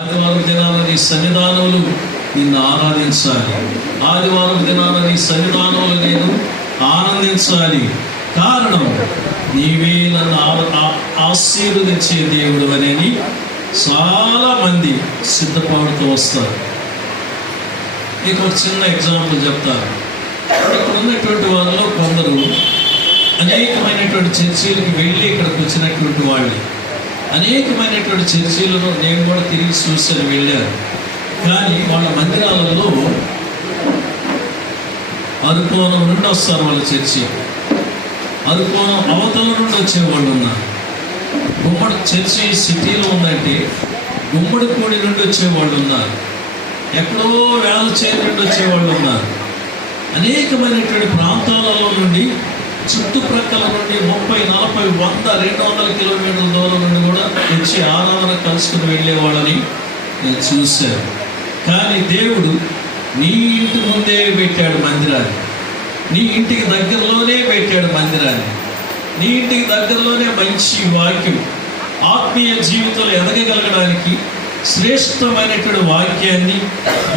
ఆదివారం దినాన నీ సన్నిధానములు నిన్ను ఆరాధించాలి. ఆదివారం దినాన నీ సన్నిధానములు నేను ఆనందించాలి. కారణం నీవే నన్ను ఆశీర్వదించే దేవుడు అని చాలా మంది సిద్ధపడుతూ వస్తారు. మీకు ఒక చిన్న ఎగ్జాంపుల్ చెప్తారు. ఇక్కడ ఉన్నటువంటి వాళ్ళలో కొందరు అనేకమైనటువంటి చర్చీలకు వెళ్ళి ఇక్కడికి వచ్చినటువంటి వాళ్ళు, అనేకమైనటువంటి చర్చీలను నేను కూడా తిరిగి చూసాను, వెళ్ళాను. కానీ వాళ్ళ మందిరాలలో అరుకోణం నుండి వస్తారు వాళ్ళ చర్చి, అరుకోణం అవతల నుండి వచ్చేవాళ్ళు ఉన్నారు. గుమ్మడి చర్చి సిటీలో ఉందంటే గుమ్మడిపూడి నుండి వచ్చేవాళ్ళు ఉన్నారు, ఎక్కడో వేలచేరు నుండి వచ్చేవాళ్ళు ఉన్నారు. అనేకమైనటువంటి ప్రాంతాలలో నుండి, చుట్టుప్రక్కల నుండి 30, 40, 100, 200 కిలోమీటర్ల దూరం నుండి కూడా వచ్చి ఆరాధన కలుసుకుని వెళ్ళేవాళ్ళని నేను చూశాను. కానీ దేవుడు నీ ఇంటి ముందే పెట్టాడు మందిరాన్ని, నీ ఇంటికి దగ్గరలోనే పెట్టాడు మందిరాన్ని, నీ ఇంటికి దగ్గరలోనే మంచి వాక్యం, ఆత్మీయ జీవితంలో ఎదగగలగడానికి శ్రేష్టమైనటువంటి వాక్యాన్ని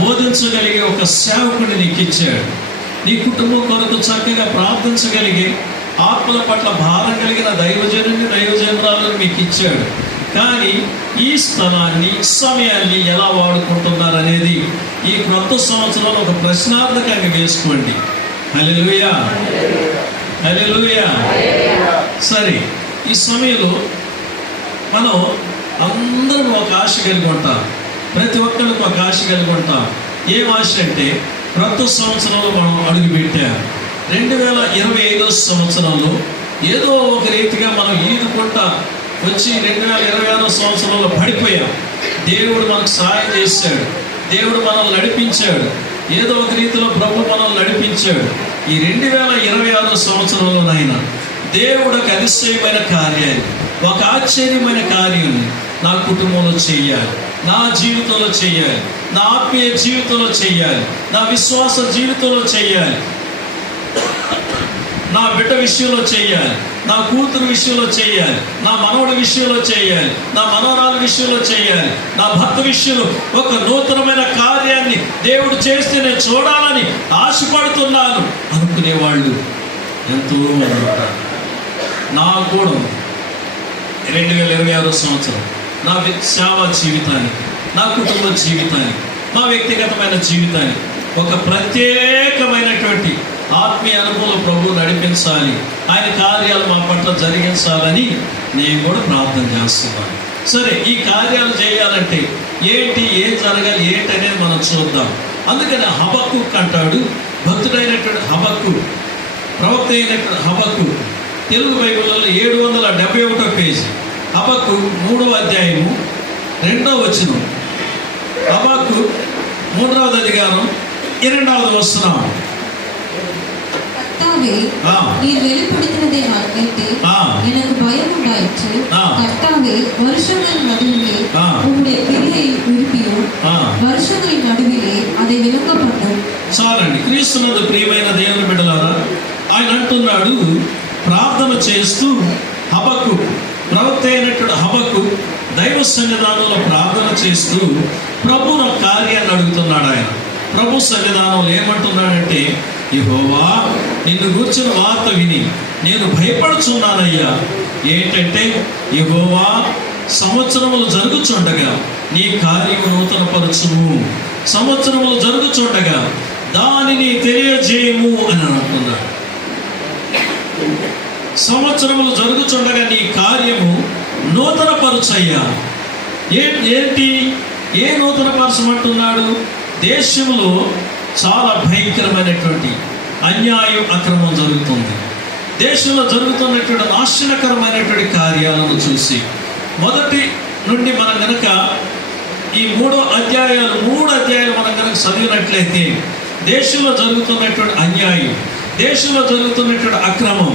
బోధించగలిగే ఒక సేవకుడిని నీకు ఇచ్చాడు. నీ కుటుంబం కొరకు చక్కగా ప్రార్థించగలిగే, ఆత్మల పట్ల భారం కలిగిన దైవజనుని, దైవజనురాలను మీకు ఇచ్చాడు. కానీ ఈ స్థలాన్ని, సమయాన్ని ఎలా వాడుకుంటున్నారనేది ఈ క్రొత్త సంవత్సరంలో ఒక ప్రశ్నార్థకంగా వేసుకోండి. హల్లెలూయా, హల్లెలూయా. సరే, ఈ సమయంలో మనం అందరం ఒక ఆశ కలిగి ఉంటాం, ప్రతి ఒక్కరికి ఒక ఆశ కలిగి ఉంటాం. ఏం ఆశ అంటే, క్రొత్త సంవత్సరంలో మనం అడుగుపెట్టాం. 2025 సంవత్సరంలో ఏదో ఒక రీతిగా మనం ఈదుకుంటా వచ్చి 2026 సంవత్సరంలో పడిపోయాం. దేవుడు మనకు సహాయం చేశాడు, దేవుడు మనల్ని నడిపించాడు, ఏదో ఒక రీతిలో ప్రభు మనల్ని నడిపించాడు. ఈ 2026 సంవత్సరంలోనైనా దేవుడు ఒక అతిశయమైన కార్యాన్ని, ఒక ఆశ్చర్యమైన కార్యాన్ని నా కుటుంబంలో చేయాలి, నా జీవితంలో చేయాలి, నా ఆత్మీయ జీవితంలో చేయాలి, నా విశ్వాస జీవితంలో చేయాలి, నా బిడ్డ విషయంలో చేయాలి, నా కూతురు విషయంలో చేయాలి, నా మనవడి విషయంలో చేయాలి, నా మనవరాల విషయంలో చేయాలి, నా భర్త విషయంలో ఒక నూతనమైన కార్యాన్ని దేవుడు చేస్తే నేను చూడాలని ఆశపడుతున్నాను అనుకునేవాళ్ళు ఎంతో మంది ఉంటారు. నా కూడా 2026 సంవత్సరం నా సేవా జీవితానికి, నా కుటుంబ జీవితానికి, మా వ్యక్తిగతమైన జీవితానికి ఒక ప్రత్యేకమైనటువంటి ఆత్మీయ అనుభవం ప్రభు నడిపించాలి, ఆయన కార్యాలు మా పట్ల జరిగించాలని నేను కూడా ప్రార్థన చేస్తున్నాను. సరే, ఈ కార్యాలు చేయాలంటే ఏంటి, ఏం జరగాలి, ఏంటనేది మనం చూద్దాం. అందుకని హబక్కూకు అంటాడు, భక్తుడైనటువంటి హబక్కూకు, ప్రవక్త అయినటువంటి హబక్కూకు, తెలుగు బైబిల్లో 771 పేజీ, హబక్కూకు 3వ అధ్యాయము 2వ వచనం, హబక్కూకు 3వ అధికారం 2వ వచనం. நீர் வெளிப்படுத்தினதை நான் கேட்டேன், எனக்கு பயம் உண்டாயிற்று. கர்த்தாவே, வருஷங்களின் நடுவிலே உம்முடைய கிரியை விரும்பியும் வருஷங்களின் நடுவிலே அதை విలంగ பண்ணும். చాలండి. క్రీస్తునందు ప్రియమైన దేవుని బిడ్డలారా, ఆయన అంటున్నాడు, ప్రార్థన చేస్తూ హబక్కూకు, ప్రవక్త అయినటువంటి హబక్కూకు దైవ సన్నిధానంలో ప్రార్థన చేస్తూ ప్రభువున కార్యాన్ని అడుగుతున్నాడు. ఆయన ప్రభు సన్నిధానంలో ఏమంటున్నాడంటే, యెహోవా, నిన్ను గూర్చిన వార్త విని నేను భయపడుచున్నానయ్యా. ఏంటంటే, యెహోవా, సంవత్సరములు జరుగుచుండగా నీ కార్యము నూతనపరచుము, సంవత్సరములు జరుగుచుండగా దానిని తెలియజేయము అని అంటున్నాడు. సంవత్సరములు జరుగుచుండగా నీ కార్యము నూతనపరచయ్యా. ఏంటి, ఏ నూతనపరచమంటున్నాడు? దేశంలో చాలా భయంకరమైనటువంటి అన్యాయం, అక్రమం జరుగుతుంది. దేశంలో జరుగుతున్నటువంటి నాశనకరమైనటువంటి కార్యాలను చూసి మొదటి నుండి మనం కనుక ఈ 3 అధ్యాయాలు మనం కనుక చదివినట్లయితే దేశంలో జరుగుతున్నటువంటి అన్యాయం, దేశంలో జరుగుతున్నటువంటి అక్రమం,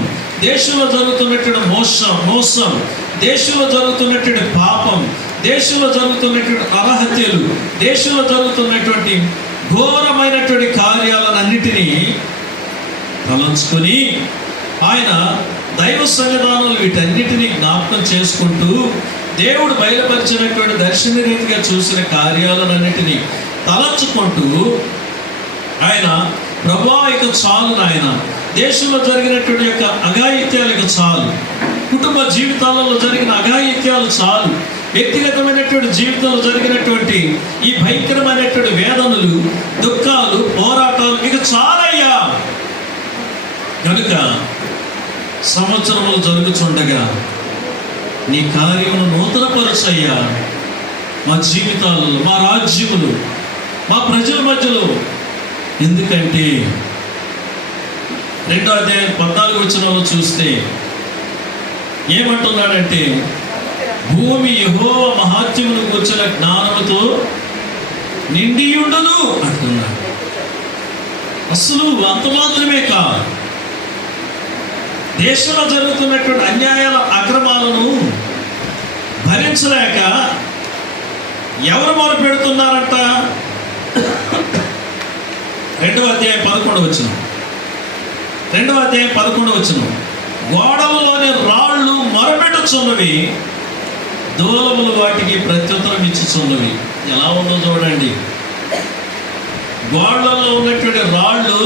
దేశంలో జరుగుతున్నటువంటి మోసం, దేశంలో జరుగుతున్నటువంటి పాపం, దేశంలో జరుగుతున్నటువంటి నరహత్యలు, దేశంలో జరుగుతున్నటువంటి ఘోరమైనటువంటి కార్యాలన్నిటినీ తలంచుకొని ఆయన దైవ సన్నిధానాలు వీటన్నిటినీ జ్ఞాపకం చేసుకుంటూ దేవుడు బయలుపరిచినటువంటి దర్శన రీతిగా చూసిన కార్యాలన్నిటినీ తలంచుకుంటూ ఆయన ప్రభువా ఇక చాలు నాయన, దేశంలో జరిగినటువంటి యొక్క అఘాయిత్యాలు ఇక చాలు, కుటుంబ జీవితాలలో జరిగిన అఘాయిత్యాలు చాలు, వ్యక్తిగతమైనటువంటి జీవితంలో జరిగినటువంటి ఈ భయంకరమైనటువంటి వేదనలు, దుఃఖాలు, పోరాటాలు ఇక చాలయ్యా. కనుక సంవత్సరములు జరుగుతుండగా నీ కార్యమును నూతనపరచయ్యా మా జీవితాలలో, మా రాజ్యములు, మా ప్రజల మధ్యలో. ఎందుకంటే 2వ అధ్యాయం 14 వచనంలో చూస్తే ఏమంటున్నాడంటే, భూమి యెహోవా మహాత్మ్యమును గూర్చిన జ్ఞానముతో నిండియుండును అంటున్నాడు. అసలు అంత మాత్రమే కాదు, దేశంలో జరుగుతున్నటువంటి అన్యాయాల, అక్రమాలను భరించలేక ఎవరు మొదలు పెడుతున్నారంట? 2వ అధ్యాయం 11 వచనం. 2వ అధ్యాయం 11 వచనం. గోడలలోని రాళ్ళు మొరపెట్టుచున్నవి, దూలములు వాటికి ప్రత్యుత్తరం ఇచ్చుచున్నవి. ఎలా ఉందో చూడండి. గోడలలో ఉన్నటువంటి రాళ్ళు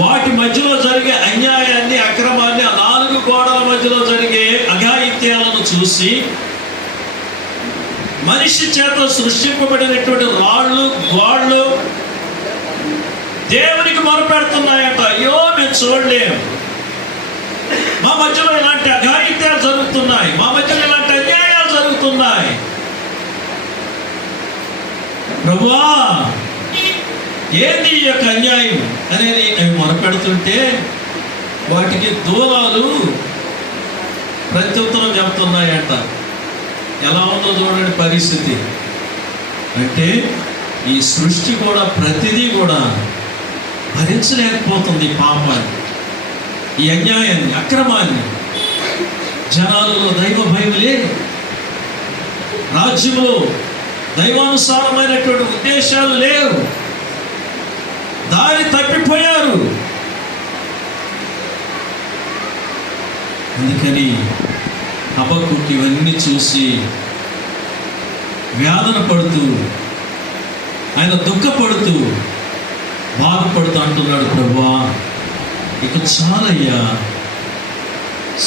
వాటి మధ్యలో జరిగే అన్యాయాన్ని, అక్రమాన్ని, ఆ 4 గోడల మధ్యలో జరిగే అఘాయిత్యాలను చూసి మనిషి చేత సృష్టింపబడినటువంటి రాళ్ళు, గోళ్ళు దేవునికి మొరపెడుతున్నాయట. అయ్యో మేము చూడలేము, మా మధ్యలో ఇలాంటి అఘాయిత్యాలు జరుగుతున్నాయి, మా మధ్యలో ఇలాంటి అన్యాయాలు జరుగుతున్నాయి. ప్రభువా ఏంది ఈ యొక్క అన్యాయం అనేది అవి మొరపెడుతుంటే వాటికి దూలాలు ప్రత్యుత్తరం చెప్తున్నాయంట. ఎలా ఉందో చూడండి పరిస్థితి. అంటే ఈ సృష్టి కూడా ప్రతిదీ కూడా భరించలేకపోతుంది ఈ పాపాన్ని, ఈ అన్యాయాన్ని, అక్రమాన్ని. జనాలలో దైవ భయం లేదు, రాజ్యంలో దైవానుసారమైనటువంటి ఉద్దేశాలు లేవు, దారి తప్పిపోయారు. అందుకని హబక్కూకు ఇవన్నీ చూసి వేదన పడుతూ, ఆయన దుఃఖపడుతూ, బాధపడుతూ అంటున్నాడు, ప్రభువా ఇక చాలయ్యా,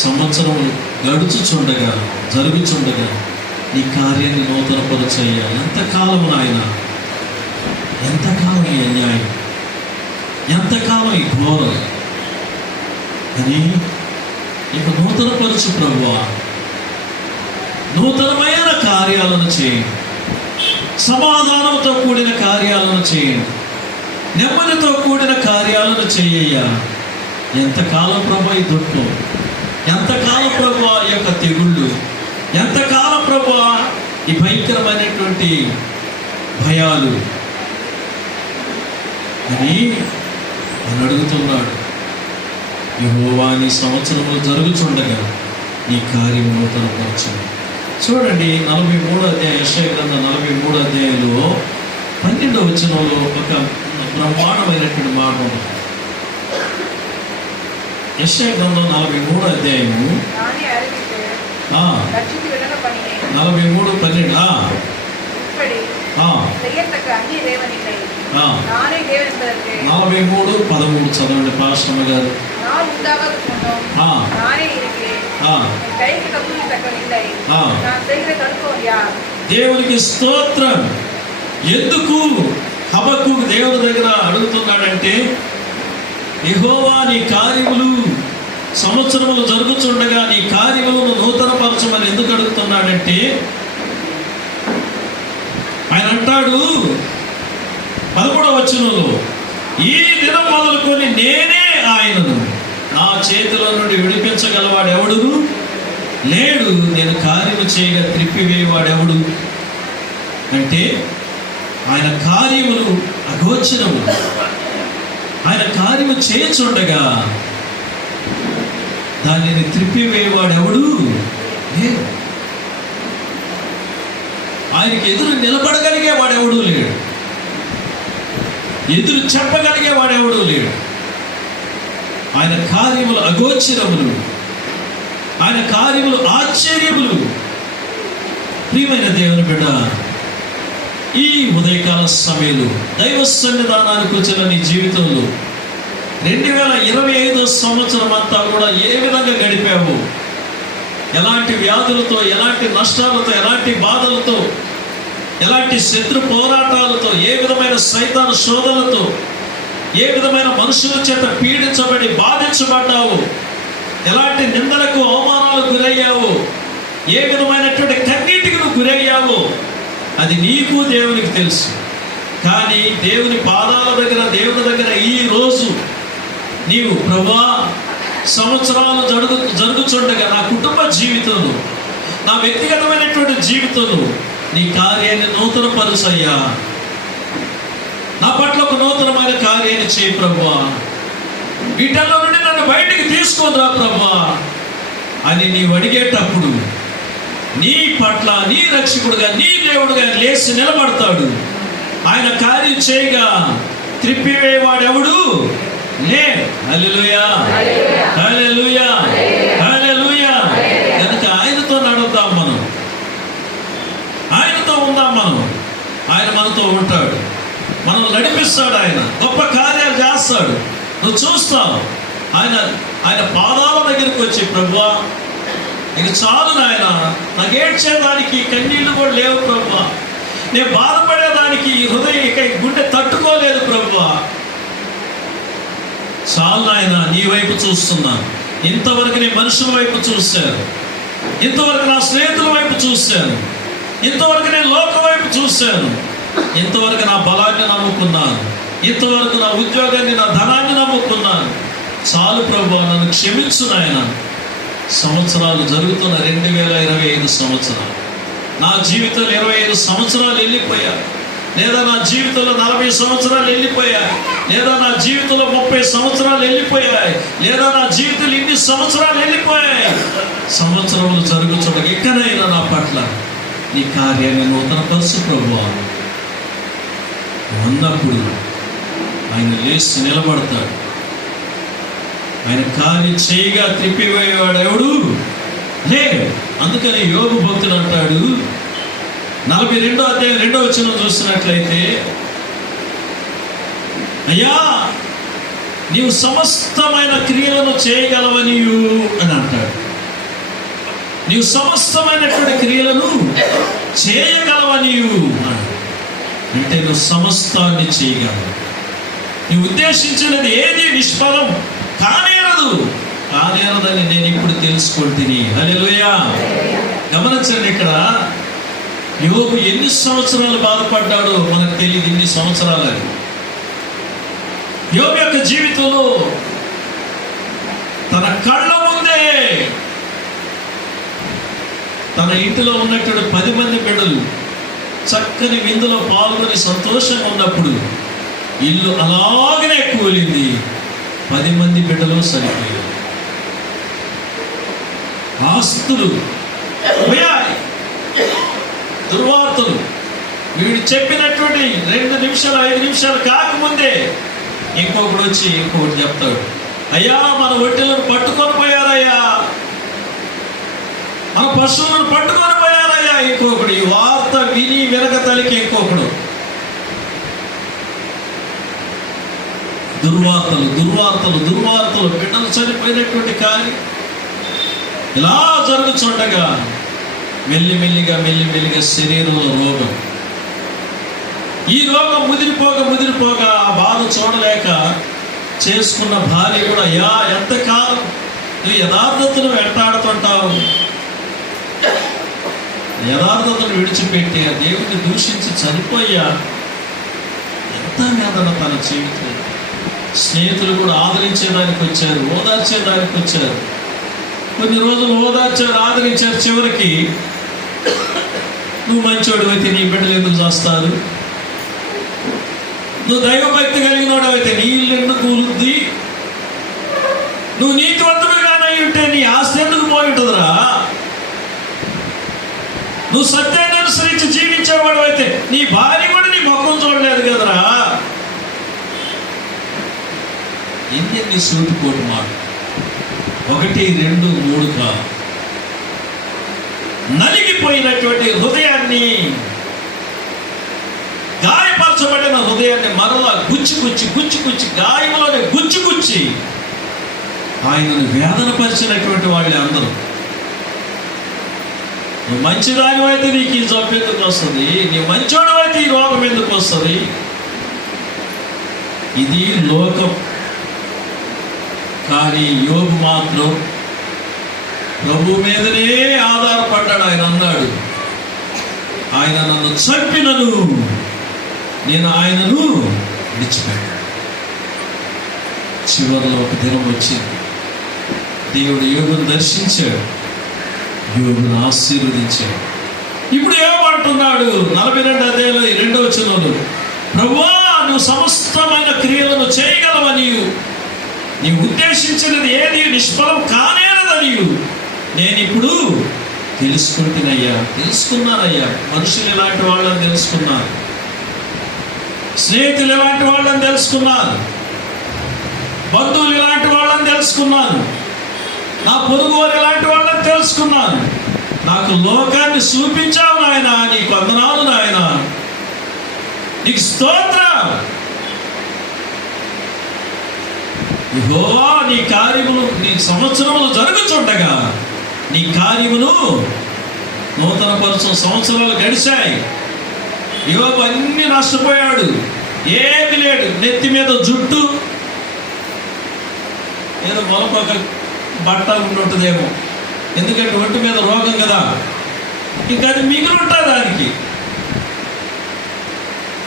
సంవత్సరం గడుచుచుండగా, జరుగుచుండగా నీ కార్యాన్ని నూతనపరచయ్యా. ఎంతకాలం నాయన, ఎంతకాలం ఈ అన్యాయం, ఎంతకాలం ఈ ఘోరం అని ఇక నూతనపరచు ప్రభువా, నూతనమైన కార్యాలను చేయండి, సమాధానంతో కూడిన కార్యాలను చేయండి, నెమ్మదితో కూడిన కార్యాలను చేయ్యా. ఎంతకాలం ప్రభు ఈ దుఃఖం, ఎంతకాలం ప్రభు ఈ యొక్క తెగుళ్ళు, ఎంతకాలం ప్రభు ఈ భయంకరమైనటువంటి భయాలు అని అని అడుగుతున్నాడు. యెహోవా నీ సంవత్సరములు జరుగుచుండగా నీ కార్యము నూతనపరచు. చూడండి 43వ అధ్యాయం, యెషయా గ్రంథం 43వ అధ్యాయంలో 12వ వచనంలో ఒక బ్రహ్మాండమైనటువంటి మాట ఉంది. యెషయా గ్రంథం 43వ అధ్యాయము 43:12. 43:13 చదవండి పాస్టమ్మ గారు. దేవునికి స్తోత్రం. ఎందుకు హబక్కూకు దేవుని దగ్గర అడుగుతున్నాడంటే, యెహోవా నీ కార్యములు సంవత్సరములు జరుగుతుండగా నీ కార్యములను నూతనపరచమని ఎందుకు అడుగుతున్నాడంటే, ఆయన అంటాడు 13వ వచనంలో, ఈ దినం మొదలుకొని నేనే ఆయనను, నా చేతిలో నుండి విడిపించగలవాడు ఎవడును లేడు, నేను కార్యము చేయగా త్రిప్పివేయవాడెవడు. అంటే ఆయన కార్యములు అగోచరము, ఆయన కార్యము చేయుచుండగా దానిని త్రిప్పివేయవాడెవడు లేడు, ఆయనకి ఎదురు నిలబడగలిగే వాడెవడూ లేడు, ఎదురు చెప్పగలిగే వాడెవడూ లేడు. ఆయన కార్యములు అగోచరములు, ఆయన కార్యములు ఆశ్చర్యములు. ప్రియమైన దేవుని బిడ్డ, ఈ ఉదయకాల సమయంలో దైవ సన్నిధానానికి వచ్చిన నీ జీవితంలో 2025 సంవత్సరం అంతా కూడా ఏ విధంగా గడిపావు? ఎలాంటి వ్యాధులతో, ఎలాంటి నష్టాలతో, ఎలాంటి బాధలతో, ఎలాంటి శత్రు పోరాటాలతో, ఏ విధమైన సైతాను శోధనలతో, ఏ విధమైన మనుషుల చేత పీడించబడి బాధించబడ్డావు? ఎలాంటి నిందలకు, అవమానాలకు గురయ్యావు? ఏ విధమైనటువంటి కన్నీటికి నువ్వు గురయ్యావు? అది నీకు దేవునికి తెలుసు. కానీ దేవుని పాదాల దగ్గర, దేవుని దగ్గర ఈ రోజు నీవు ప్రభువా, సంవత్సరాలు జరుగుతుండగా నా కుటుంబ జీవితంలో, నా వ్యక్తిగతమైనటువంటి జీవితంలో నీ కార్యాన్ని నూతనపరుసయ్యా, నా పట్ల ఒక నూతనమైన కార్యాన్ని చేయి ప్రభువా, వీటల్లో నుండి నన్ను బయటికి తీసుకోరా ప్రభువా అని నీవు అడిగేటప్పుడు నీ పట్ల నీ రక్షకుడుగా, నీ దేవుడుగా లేచి నిలబడతాడు. ఆయన కార్యం చేయగా త్రిప్పివేవాడెవడు? హల్లెలూయా, హల్లెలూయా, హల్లెలూయా. కనుక ఆయనతో నడుద్దాం, మనం ఆయనతో ఉందాం. ఆయన మనతో ఉంటాడు, మనం నడిపిస్తాడు, ఆయన గొప్ప కార్యాలు చేస్తాడు. నువ్వు చూస్తావు. ఆయన పాదాల దగ్గరికి వచ్చి ప్రభువా, ఇక చాలు నాయన, నాకు ఏడ్చేదానికి కన్నీళ్లు కూడా లేవు ప్రభువా, నేను బాధపడేదానికి ఈ హృదయం ఇక గుండె తట్టుకోలేదు ప్రభువా, చాలు నాయన, నీ వైపు చూస్తున్నాను. ఇంతవరకు నేను మనుషుల వైపు చూశాను, ఇంతవరకు నా స్నేహితుల వైపు చూశాను, ఇంతవరకు నేను లోక వైపు చూశాను, ఇంతవరకు నా బలాన్ని నమ్ముకున్నాను, ఇంతవరకు నా ఉద్యోగాన్ని, నా ధనాన్ని నమ్ముకున్నాను. చాలు ప్రభువా, నన్ను క్షమించు నాయన. సంవత్సరాలు జరుగుతున్న 2025 సంవత్సరాలు, నా జీవితంలో 25 సంవత్సరాలు వెళ్ళిపోయాయి, లేదా నా జీవితంలో 40 సంవత్సరాలు వెళ్ళిపోయాయి, లేదా నా జీవితంలో 30 సంవత్సరాలు వెళ్ళిపోయాయి, లేదా నా జీవితంలో ఇన్ని సంవత్సరాలు వెళ్ళిపోయాయి. సంవత్సరములు జరుగుతుండగా ఎక్కడైనా నా పట్ల నీ కార్యాన్ని నూతనపరచు ప్రభువా అన్నప్పుడు ఆయన లేచి నిలబడతాడు. ఆయన కార్యం చేయగా త్రిప్పివేవాడు ఎవడు? అందుకని యోబు భక్తుడు అంటాడు, 42వ అధ్యాయం 2వ వచనం చూసినట్లయితే, అయ్యా నీవు సమస్తమైన క్రియలను చేయగలవనియు అని అంటాడు. నీవు సమస్తమైనటువంటి క్రియలను చేయగలవనియు అంటే నువ్వు సమస్తాన్ని చేయగలవు. నువ్వు ఉద్దేశించినది ఏది నిష్ఫలం కానేరదని నేను ఇప్పుడు తెలుసుకుంటుని. హల్లెలూయా. గమనించండి, ఇక్కడ యోబు ఎన్ని సంవత్సరాలు బాధపడ్డాడో మనకు తెలియదు. ఇన్ని సంవత్సరాలు యోబు యొక్క జీవితంలో తన కళ్ళ ముందే తన ఇంటిలో ఉన్నటువంటి 10 మంది బిడ్డలు చక్కని విందులో పాల్గొని సంతోషంగా ఉన్నప్పుడు ఇల్లు అలాగనే కూలింది. 10 మంది బిడ్డలు చనిపోయారు, ఆస్తులు పోయాయి, దుర్వార్తలు. వీడు చెప్పినటువంటి 2 నిమిషాలు 5 నిమిషాలు కాకముందే ఇంకొకడు వచ్చి ఇంకొకటి చెప్తాడు, అయ్యా మన ఒట్టెలను పట్టుకొని పోయారయ్యా, మన పశువులను పట్టుకొని పోయారయ్యా. ఇంకొకడు ఈ వార్త విని వెనక తలికి ఇంకొకడు. దుర్వార్తలు దుర్వార్తలు దుర్వార్తలు. బిడ్డలు చనిపోయినటువంటి కార్యం ఇలా జరుగుతుండగా మెల్లిమెల్లిగా శరీరంలో రోగం. ఈ రోగం ముదిరిపోగా ఆ బాధ చూడలేక చేసుకున్న భార్య కూడా, యా ఎంతకాలం నువ్వు యథార్థతను వెంటాడుతుంటావు, యథార్థతను విడిచిపెట్టి ఆ దేవుడిని దూషించి చనిపోయా. ఎంత వేదన తన జీవితం. స్నేహితులు కూడా ఆదరించేదానికి వచ్చారు, ఓదార్చేదానికి వచ్చారు. కొన్ని రోజులు ఓదార్చారు, ఆదరించారు. చివరికి నువ్వు మంచోడు అయితే నీ బిడ్డలు ఎందుకు చేస్తారు, నువ్వు దైవభక్తి కలిగినోడు అయితే నీ ఇల్లు ఎందుకు కూలుద్ది, నువ్వు నీతివంతుడుగానే ఉంటే నీ ఆస్తి ఎందుకు పోయి ఉంటుందిరా, నువ్వు సత్యాన్ని అనుసరించి జీవించేవాడు అయితే నీ భార్య కూడా నీ ముఖం చూడలేదు కదరా. ఎన్ని సూటిపోటు మాట, 1, 2, 3 కాదు. నలిగిపోయినటువంటి హృదయాన్ని, గాయపరచబడిన హృదయాన్ని మరలా గుచ్చి గాయంలోనే గుచ్చి ఆయనను వేదన పరిచినటువంటి వాళ్ళే అందరూ. నువ్వు మంచిదాని అయితే నీకు ఈ జబ్బు ఎందుకు వస్తుంది, నీ మంచోడు అయితే ఈ రోగం ఎందుకు వస్తుంది? ఇది లోకం. కానీ యోబు మాత్రం ప్రభు మీదనే ఆధారపడ్డాడు. ఆయన అన్నాడు, ఆయన నన్ను చంపినను నేను ఆయనను విడిచిపెట్టాను. చివరిలో ఒక దినం వచ్చింది, దేవుడు యోబును దర్శించాడు, యోబును ఆశీర్వదించాడు. ఇప్పుడు ఏమంటున్నాడు 42వ అధ్యాయంలో 2వ వచనంలో, ప్రభువా నువ్వు సమస్తమైన క్రియలను చేయగలవనియు, నీవు ఉద్దేశించినది ఏది నిష్ఫలం కానేరదనియు నేను ఇప్పుడు తెలుసుకున్నానయ్యా. మనుషులు ఎలాంటి వాళ్ళని తెలుసుకున్నాను, స్నేహితులు ఎలాంటి వాళ్ళని తెలుసుకున్నాను, బంధువులు ఎలాంటి వాళ్ళని తెలుసుకున్నాను, నా పొరుగు వారు ఎలాంటి వాళ్ళని తెలుసుకున్నాను. నాకు లోకాన్ని చూపించావు నాయన, నీకు వందనాలు నాయన, నీకు స్తోత్రం. యెహోవా నీ కార్యములు, నీ సంవత్సరములు జరుగుతుండగా నీ కార్యమును నూతనపరచు. సంవత్సరాలు గడిచాయి, యోబు అన్ని నష్టపోయాడు, ఏమి లేడు. నెత్తి మీద జుట్టు, ఏదో మొలకొక బట్ట ఉంటుందేమో, ఎందుకంటే ఒంటి మీద రోగం కదా, ఇంకా అది మిగిలి ఉంటుంది దానికి.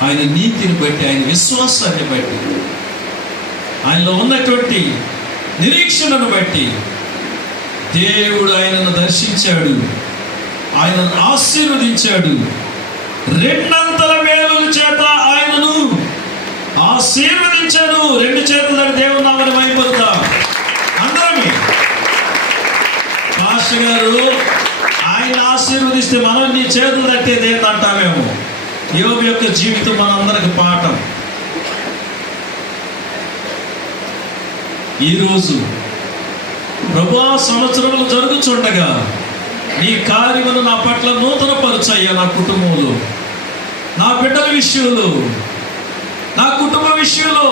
ఆయన నీతిని బట్టి, ఆయన విశ్వాసాన్ని బట్టి, ఆయనలో ఉన్నటువంటి నిరీక్షణను బట్టి దేవుడు ఆయనను దర్శించాడు, ఆయనను ఆశీర్వదించాడు. 2 మేలుల చేత ఆయనను ఆశీర్వదించాడు. 2 చేతులను దేవుని నామమున మహిమపరుద్దాం అందరమే. పాస్టర్ గారు ఆయన ఆశీర్వదిస్తే మనం నీ చేతులు తట్టేది ఏంటంటామేమో. యోబు యొక్క జీవితం మనందరికి పాఠం. ఈరోజు ప్రభువా సంవత్సరములు జరుగుతుండగా నీ కార్యములు నా పట్ల నూతన పరుచయ్యా, నా కుటుంబంలో, నా బిడ్డల విషయంలో, నా కుటుంబ విషయంలో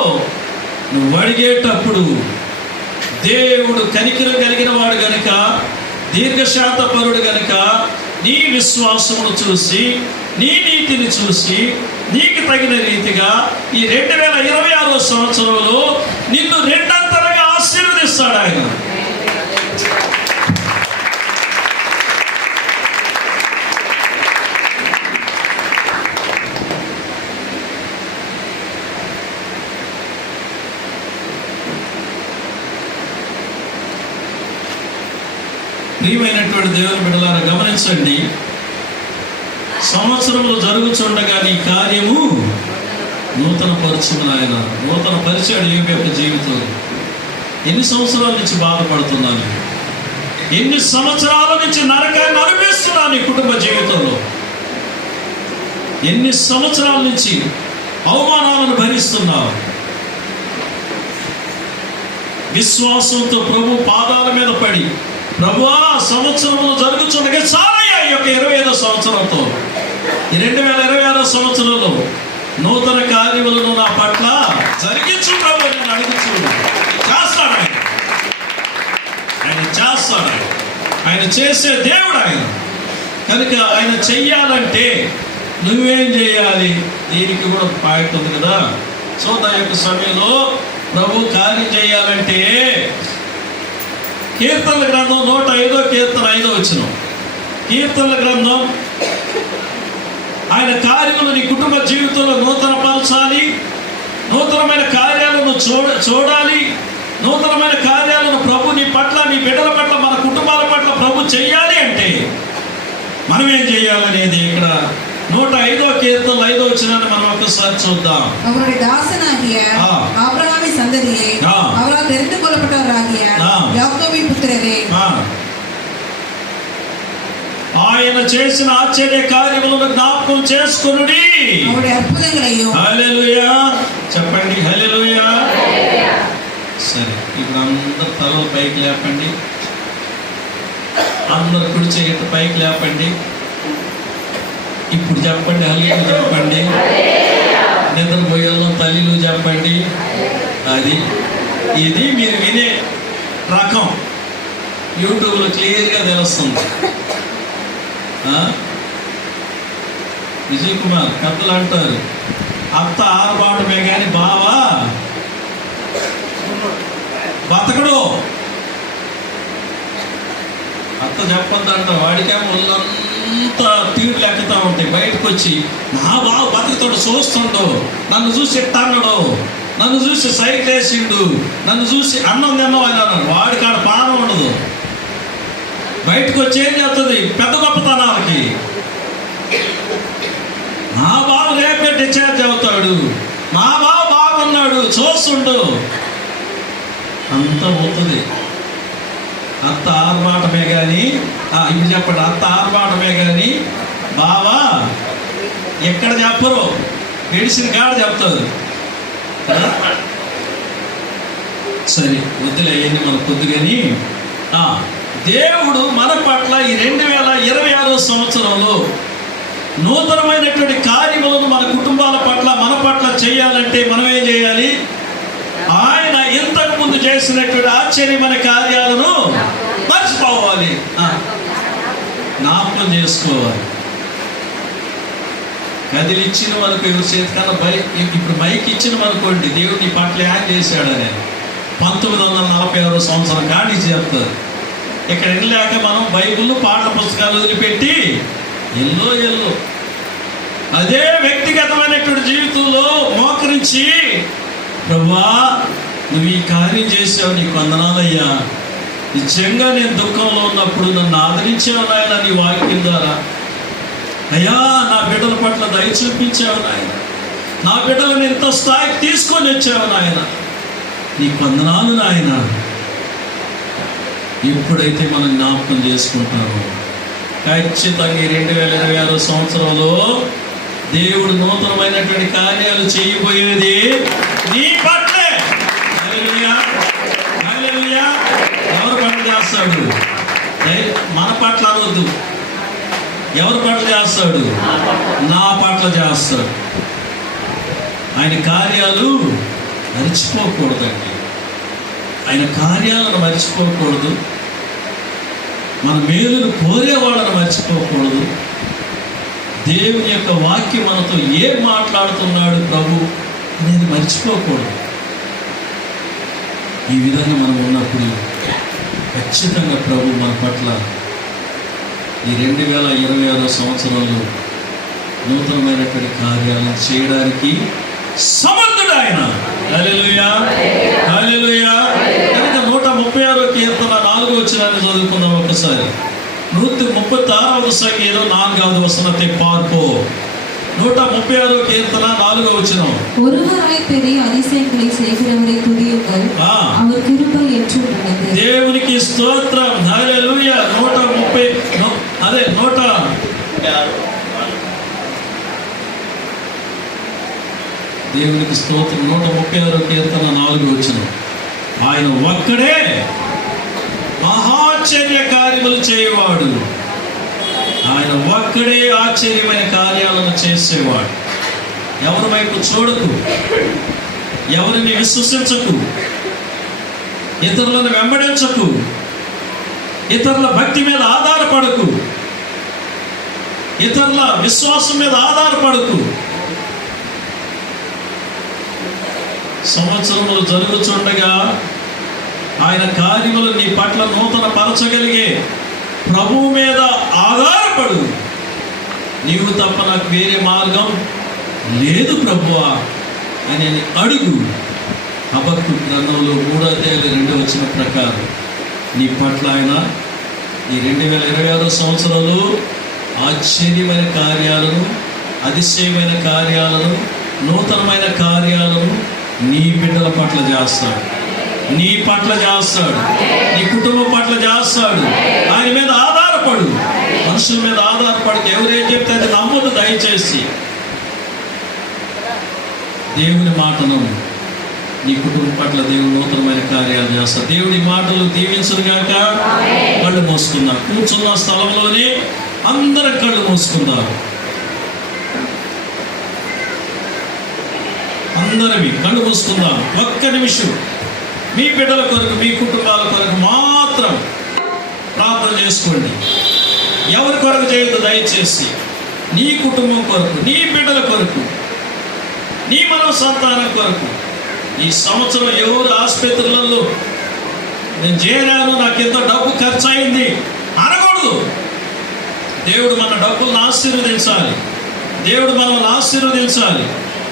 నువ్వు అడిగేటప్పుడు దేవుడు కనికరం కలిగిన వాడు గనుక, దీర్ఘశాంతపరుడు గనుక నీ విశ్వాసమును చూసి, నీ నీతిని చూసి, నీకు తగిన రీతిగా ఈ 2026వ సంవత్సరంలో నిన్ను 2 ఆశీర్వదిస్తాడు ఆయన. ప్రియమైనటువంటి దేవుని బిడ్డలారా గమనించండి, సంవత్సరములు జరుగుతుండగా నీ కార్యము నూతన పరచును. ఆయన నూతన పరిచాడు యోబు యొక్క జీవితం. ఎన్ని సంవత్సరాల నుంచి బాధపడుతున్నాను, ఎన్ని సంవత్సరాల నుంచి నరకాన్ని అనుభవిస్తున్నాను ఈ కుటుంబ జీవితంలో, ఎన్ని సంవత్సరాల నుంచి అవమానాలను భరిస్తున్నావు. విశ్వాసంతో ప్రభు పాదాల మీద పడి, ప్రభువా సంవత్సరంలో జరుగుతుండగా చాలయ్యా ఈ యొక్క 25వ సంవత్సరంతో, ఈ 2026వ సంవత్సరంలో నూతన కార్యములను నా పట్ల జరిగించు ప్రభు నేను అడుగుచు. చేస్తాడు ఆయన చేస్తాడు, ఆయన చేసే దేవుడు ఆయన. కనుక ఆయన చెయ్యాలంటే నువ్వేం చేయాలి? దీనికి కూడా పాయింట్ ఉంది కదా. చూద్దాం యొక్క సమయంలో ప్రభు కార్యం చేయాలంటే కీర్తనల గ్రంథం 105వ కీర్తన 5వ వచనం. కీర్తనల గ్రంథం, ఆయన కార్యములు నీ కుటుంబ జీవితంలో నూతనపరచాలి, నూతనమైన కార్యాలను చూడాలి, నూతనమైన కార్యాలను ప్రభు నీ పట్ల, నీ బిడ్డల పట్ల, మన కుటుంబాల పట్ల ప్రభు చెయ్యాలి అంటే మనం ఏం చేయాలనేది ఇక్కడ 105వ కీర్తన 5వ వచనాన్ని మనం ఒక్కసారి చూద్దాం. அவருடைய தாசனாகிய ஆபிரகாமின் சந்ததியே, அவரால் தெரிந்து கொள்ளப்பட்டவராகிய யாக்கோபின் புத்திரரே, ఆయన చేసిన ఆశ్చర్య కార్యములను జ్ఞాపకం చేసుకొనుడి. அவருடைய அற்புதங்களையும், హల్లెలూయా చెప్పండి, హల్లెలూయా. సరే, ఇప్పుడు అందరు తలలు పైకి లేపండి. అందరు కుడి చేతి పైకి లేపండి. ఇప్పుడు చెప్పండి, హల్లేలూయా చెప్పండి. నిద్రపోయేలో తల్లిలు చెప్పండి. అది ఇది మీరు వినే రకం యూట్యూబ్లో క్లియర్గా తెలుస్తుంది. విజయ్ కుమార్ పెద్దలు అంటారు, అత్త ఆరబాటమే కానీ బావా బతకడు. అత్త చెప్పొద్దంట, వాడికేమో ఒళ్ళంతా తీర్లు ఎక్కుతా ఉంటాయి. బయటకు వచ్చి నా బావ బతుకుతాడు, చూస్తుండు, నన్ను చూసి ఎట్టన్నాడు, నన్ను చూసి సైకిల్ వేసిండు, నన్ను చూసి అన్నం తిన్నావు అని అన్నాడు. వాడికి ఆడ పానం ఉండదు. బయటకు వచ్చి ఏం చేస్తుంది పెద్ద గొప్పతనాలకి. నా బావ రేపే డిశ్చార్జ్ అవుతాడు, నా బావ బాగున్నాడు చూస్తుండు, అంతా పోతుంది. అత్త ఆర్భాటమే కానీ ఇప్పుడు చెప్పండి, అత్త ఆర్భాటమే కానీ బావా ఎక్కడ చెప్పరు, మెడిసిన్ కాడ చెప్తారు. సరే వద్దులే అయ్యింది మనకు కొద్దిగాని. దేవుడు మన పట్ల ఈ 2026 సంవత్సరంలో నూతనమైనటువంటి కార్యములను మన కుటుంబాల పట్ల మన పట్ల చేయాలంటే మనం ఏం చేయాలి? ఆయన ఇంతకు ముందు చేసినటువంటి ఆశ్చర్యమైన కార్యాలను మర్చిపోవాలి, జ్ఞాపకం చేసుకోవాలి. గదిలు ఇచ్చిన మనకు ఎవరి చేతికన్నా ఇప్పుడు మైక్ ఇచ్చిన మనకోండి, దేవుడు నీ పట్ల ఏం చేశాడని 1946 సంవత్సరం కాడి చెప్తారు. ఇక్కడ వెళ్ళాక మనం బైబిల్ పాఠ్య పుస్తకాలు వదిలిపెట్టి ఎల్లో అదే వ్యక్తిగతమైనటువంటి జీవితంలో మోకరించి, ప్రభువా నువ్వు ఈ కార్యం చేసావు, నీకు వందనాలయ్యా, నిజంగా నేను దుఃఖంలో ఉన్నప్పుడు నన్ను ఆదరించావు నాయన నీ వాక్యం ద్వారా. అయ్యా నా బిడ్డల పట్ల దయ చూపించావు నాయన, నా బిడ్డలను ఇంత స్థాయికి తీసుకొని వచ్చావు నాయన, నీకు వందనాలు నాయన. ఎప్పుడైతే మనం జ్ఞాపకం చేసుకుంటామో ఖచ్చితంగా 2026 సంవత్సరంలో దేవుడు నూతనమైనటువంటి కార్యాలు చేయబోయేది నీ పట్లే. హల్లెలూయా, హల్లెలూయా. ఎవరి పట్ల చేస్తాడు? మన పట్ల అనవద్దు. ఎవరి పట్ల చేస్తాడు? నా పట్ల చేస్తాడు. ఆయన కార్యాలు మర్చిపోకూడదండి. ఆయన కార్యాలను మర్చిపోకూడదు. మన మేలును కోరేవాళ్ళను మర్చిపోకూడదు. దేవుని యొక్క వాక్యం మనతో ఏం మాట్లాడుతున్నాడు ప్రభు అనేది మర్చిపోకూడదు. ఈ విధంగా మనం ఉన్నప్పుడు ఖచ్చితంగా ప్రభు మన పట్ల ఈ 2026 సంవత్సరంలో నూతనమైనటువంటి కార్యాలను చేయడానికి సమర్థుడు ఆయన. హల్లెలూయా, హల్లెలూయా. కనుక 136 కీర్తన 4వ వచనాన్ని చదువుకుందాం ఒకసారి. 136వ సంగీతం 4వ వచనத்தை பார்ப்போம். 136 கீர்த்தனா 4వ வசனம். ஒருவராய் பெரிய அதிசயங்களை செய்கிறவரை துதியுங்கள், அவர் கிருபை என்றும் உள்ளது. దేవునికి స్తోత్రం. హల్లెలూయా. 130 అదే 136 దేవునికి స్తోత్రం. 136 కీర్తన 4వ వచనం. ఆయన ఒక్కడే మహాశ్చర్య కార్యములు చేయవాడు. ఆయన ఒక్కడే ఆశ్చర్యమైన కార్యాలను చేసేవాడు. ఎవరి వైపు చూడకు, ఎవరిని విశ్వసించకు, ఇతరులను వెంబడించకు, ఇతరుల భక్తి మీద ఆధారపడకు, ఇతరుల విశ్వాసం మీద ఆధారపడకు. సంవత్సరములు జరుగుతుండగా ఆయన కార్యములు నీ పట్ల నూతన పరచగలిగే ప్రభువు మీద ఆధారపడు. నీవు తప్ప నాకు వేరే మార్గం లేదు ప్రభువా అని అడుగు. హబక్కూకు గ్రంథంలో 3వ అధ్యాయం 2వ వచనం ప్రకారం నీ పట్ల ఆయన ఈ 2026 సంవత్సరంలో ఆశ్చర్యమైన కార్యాలను, అతిశయమైన కార్యాలను, నూతనమైన కార్యాలను నీ బిడ్డల పట్ల చేస్తాడు, నీ పట్ల చేస్తాడు, నీ కుటుంబం పట్ల చేస్తాడు. ఆయన మీద ఆధారపడు. మనుషుల మీద ఆధారపడితే ఎవరేం చెప్తే అది నమ్మదు. దయచేసి దేవుని మాటను నీ కుటుంబం పట్ల దేవుడు నూతనమైన కార్యాలు చేస్తారు. దేవుడి మాటలు దీవించరుగాక. కళ్ళు మూసుకుందాం. కూర్చున్న స్థలంలోనే అందరం కళ్ళు మూసుకుందాం. అందరవి కళ్ళు మూసుకుందాం. ఒక్క నిమిషం మీ బిడ్డల కొరకు, మీ కుటుంబాల కొరకు మాత్రం ప్రార్థన చేసుకోండి. ఎవరి కొరకు చేయొద్దు దయచేసి. నీ కుటుంబం కొరకు, నీ బిడ్డల కొరకు, నీ మనవ సంతానం కొరకు. ఈ సంవత్సరం ఎవరు ఆసుపత్రులలో నేను చేరాను, నాకు ఎంతో డబ్బు ఖర్చు అయింది అనకూడదు. దేవుడు మన డబ్బులను ఆశీర్వదించాలి. దేవుడు మనల్ని ఆశీర్వదించాలి.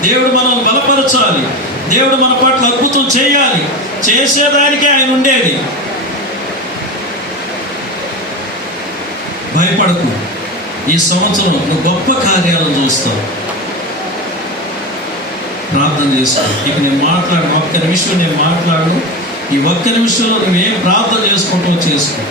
దేవుడు మనల్ని బలపరచాలి. దేవుడు మన పట్ల అద్భుతం చేయాలి. చేసేదానికే ఆయన ఉండేది. భయపడకు. ఈ సంవత్సరం నువ్వు గొప్ప కార్యాలను చూస్తావు. ప్రార్థన చేసుకో. ఇక నేను మాట్లాడు, ఒక్క నిమిషం నేను మాట్లాడు. ఈ ఒక్క నిమిషంలో నువ్వేం ప్రార్థన చేసుకుంటావో చేసుకో.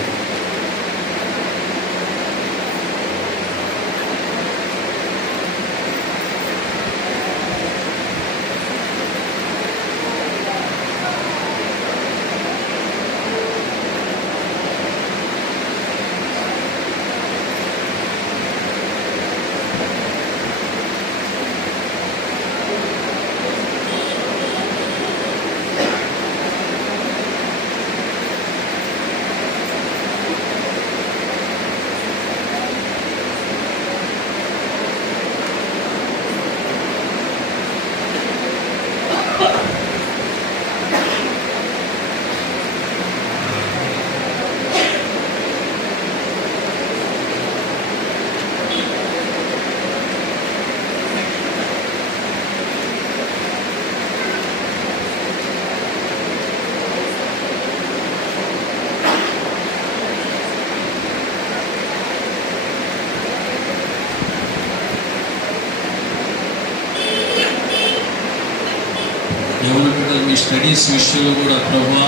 యవన బిడ్డలు మీ స్టడీస్ విషయంలో కూడా ప్రభువా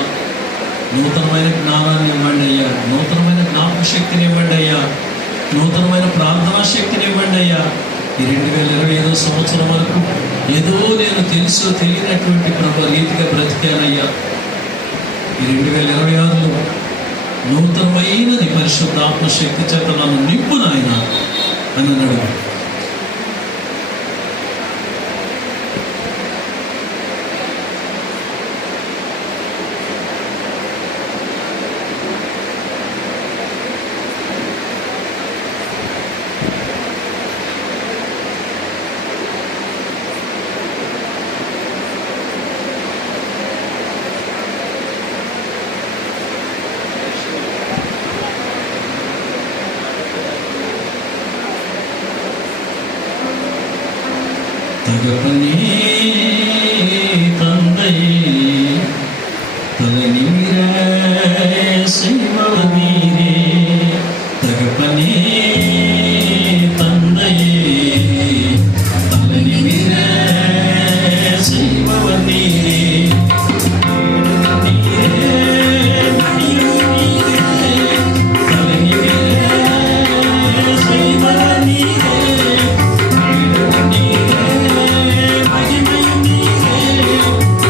నూతనమైన జ్ఞానాన్ని ఇవ్వండి అయ్యా. నూతనమైన జ్ఞాపక శక్తిని ఇవ్వండి అయ్యా. నూతనమైన ప్రార్థనా శక్తిని ఇవ్వండి అయ్యా. ఈ 2025 సంవత్సరం వరకు ఏదో నేను తెలుసో తెలియనటువంటి ప్రభు రీతిగా బ్రతికానయ్యా. ఈ 2026లో నూతనమైనది పరిశుద్ధాత్మ శక్తి చేత నన్ను నింపు నాయన అని అన్నాడు. தகப்பனே தந்தை தலை நிமிர செய்பவர் நீரே. தகப்பனே தந்தை தலை நிமிர செய்பவர் நீரே.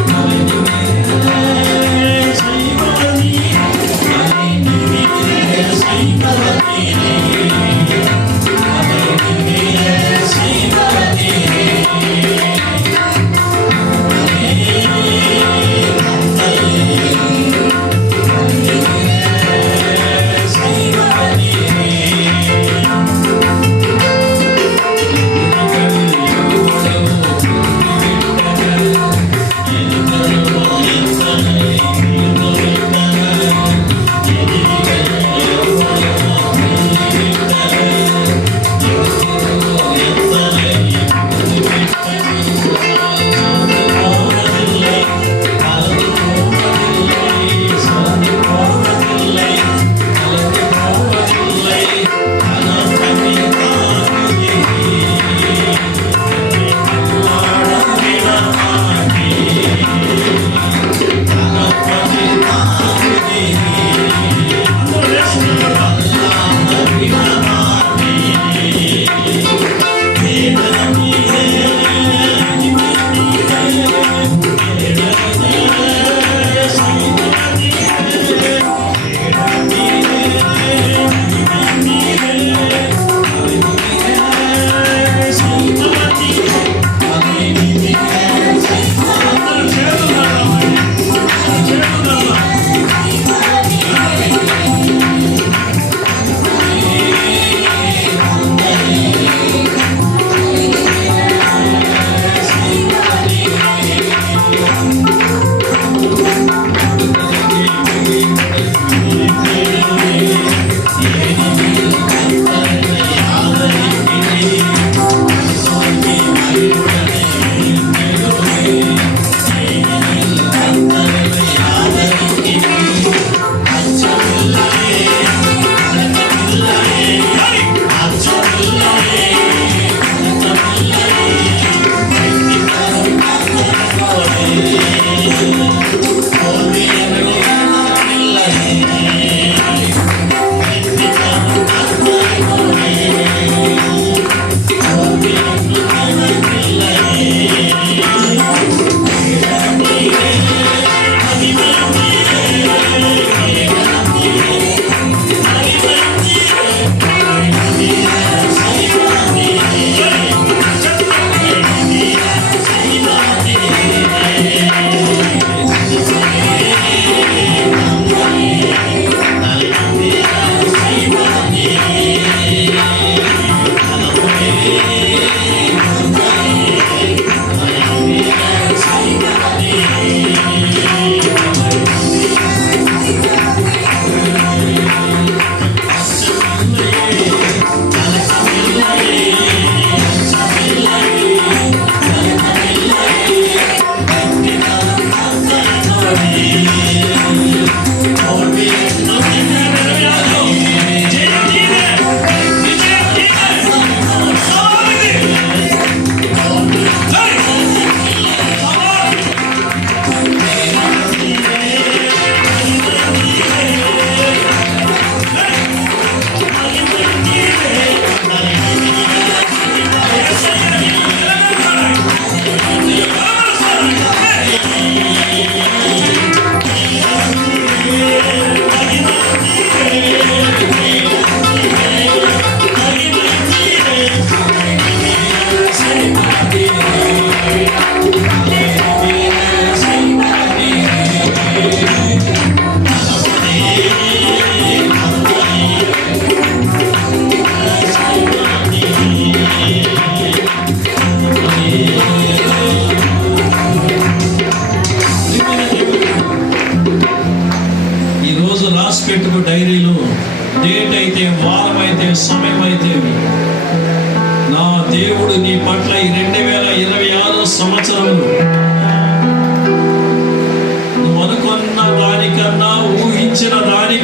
Hallelujah. పెట్టుకో డైరీలో, డేట్ అయితే, వారం అయితే, సమయం అయితే. నా దేవుడు నీ పట్ల ఈ 2026 సంవత్సరంలో నువ్వు అనుకున్న దానికన్నా, ఊహించిన దానికన్నా